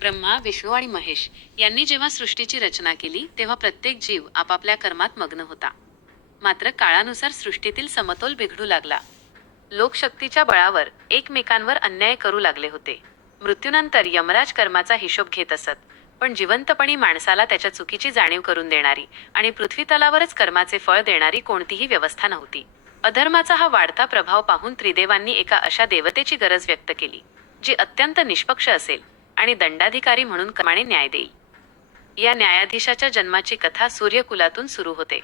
ब्रह्मा, विष्णू आणि महेश यांनी जेव्हा सृष्टीची रचना केली तेव्हा प्रत्येक जीव आपापल्या कर्मात मग्न होता. मात्र काळानुसार सृष्टीतील समतोल बिघडू लागला. लोकशक्तीच्या बळावर एकमेकांवर अन्याय करू लागले होते. मृत्यूनंतर यमराज कर्माचा हिशोब घेत असत, पण जिवंतपणी माणसाला त्याच्या चुकीची जाणीव करून देणारी आणि पृथ्वीतलावरच कर्माचे फळ देणारी कोणतीही व्यवस्था नव्हती. अधर्माचा हा वाढता प्रभाव पाहून त्रिदेवांनी एका अशा देवतेची गरज व्यक्त केली, जी अत्यंत निष्पक्ष असेल आणि दंडाधिकारी म्हणून क्रमाने न्याय देईल. या न्यायाधीशाच्या जन्माची कथा सूर्यकुलातून सुरू होते.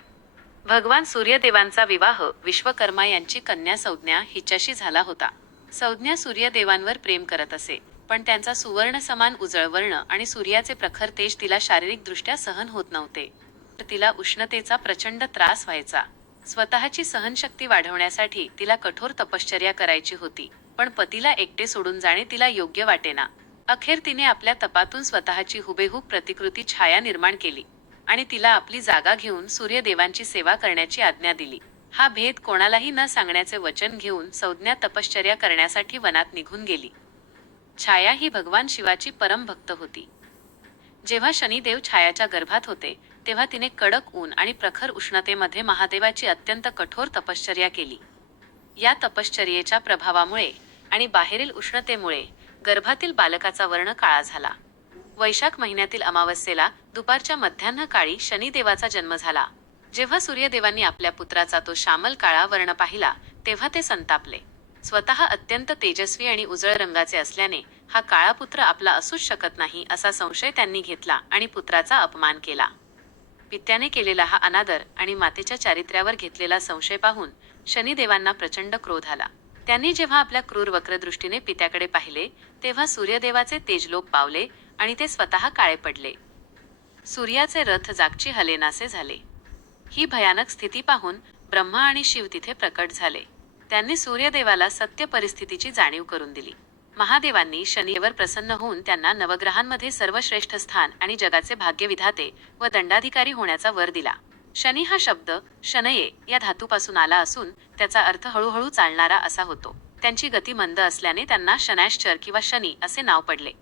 भगवान सूर्यदेवांचा विवाह विश्वकर्मा यांची कन्या संज्ञा हिच्याशी झाला होता. संज्ञा सूर्यदेवांवर प्रेम करत असे, पण त्यांचा सुवर्ण समान उजळ वर्ण आणि सूर्याचे प्रखर तेज तिला शारीरिकदृष्ट्या सहन होत नव्हते. तिला उष्णतेचा प्रचंड त्रास व्हायचा. स्वतःची सहनशक्ती वाढवण्यासाठी तिला कठोर तपश्चर्या करायची होती, पण पतीला एकटे सोडून जाणे तिला योग्य वाटेना. अखेर तिने आपल्या तपातून स्वतःची हुबेहूब प्रतिकृती छाया निर्माण केली आणि तिला आपली जागा घेऊन सूर्यदेवांची सेवा करण्याची आज्ञा दिली. हा भेद कोणालाही न सांगण्याचे वचन घेऊन संज्ञा तपश्चर्या करण्यासाठी वनात निघून गेली. छाया ही भगवान शिवाची परम भक्त होती. जेव्हा शनिदेव छायाच्या गर्भात होते तेव्हा तिने कडक ऊन आणि प्रखर उष्णतेमध्ये महादेवाची अत्यंत कठोर तपश्चर्या केली. या तपश्चर्येच्या प्रभावामुळे आणि बाहेरील उष्णतेमुळे गर्भातील बालकाचा वर्ण काळा झाला. वैशाख महिन्यातील अमावस्येला दुपारच्या मध्यान्ह काळी शनिदेवाचा जन्म झाला. जेव्हा सूर्यदेवांनी आपल्या पुत्राचा तो श्यामल काळा वर्ण पाहिला तेव्हा ते संतापले. स्वतः अत्यंत तेजस्वी आणि उजळ रंगाचे असल्याने हा काळा पुत्र आपला असूच शकत नाही असा संशय त्यांनी घेतला आणि पुत्राचा अपमान केला. पित्याने केलेला हा अनादर आणि मातेच्या चारित्र्यावर घेतलेला संशय पाहून शनिदेवांना प्रचंड क्रोध आला. त्यांनी जेव्हा आपल्या क्रूर वक्रदृष्टीने पित्याकडे पाहिले तेव्हा सूर्यदेवाचे तेजलोप पावले आणि ते स्वतः काळे पडले. सूर्याचे रथ जागची हलेनासे झाले. ही भयानक स्थिती पाहून ब्रह्मा आणि शिव तिथे प्रकट झाले. त्यांनी सूर्यदेवाला सत्य परिस्थितीची जाणीव करून दिली. महादेवांनी शनीवर प्रसन्न होऊन त्यांना नवग्रहांमध्ये सर्वश्रेष्ठ स्थान आणि जगाचे भाग्यविधाते व दंडाधिकारी होण्याचा वर दिला. शनी हा शब्द शनये या धातूपासून आला असून त्याचा अर्थ हळूहळू चालणारा असा होतो. त्यांची गती मंद असल्याने त्यांना शनैश्चर किंवा शनी असे नाव पडले.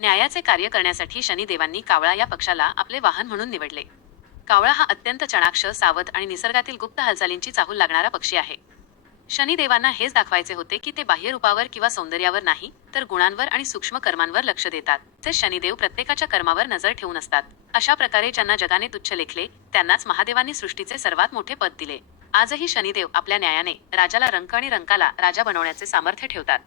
न्यायाचे कार्य करण्यासाठी शनिदेवांनी कावळा या पक्षाला आपले वाहन म्हणून निवडले. कावळा हा अत्यंत चाणाक्ष, सावध आणि निसर्गातील गुप्त हालचालींची चाहूल लागणारा पक्षी आहे. शनिदेवांना हेच दाखवायचे होते की ते बाह्य रूपावर किंवा सौंदर्यावर नाही तर गुणांवर आणि सूक्ष्म कर्मांवर लक्ष देतात. ते शनिदेव प्रत्येकाच्या कर्मावर नजर ठेवून असतात. अशा प्रकारे ज्यांना जगाने तुच्छ लेखले त्यांनाच महादेवांनी सृष्टीचे सर्वात मोठे पद दिले. आजही शनिदेव आपल्या न्यायाने राजाला रंक आणि रंकाला राजा बनवण्याचे सामर्थ्य ठेवतात.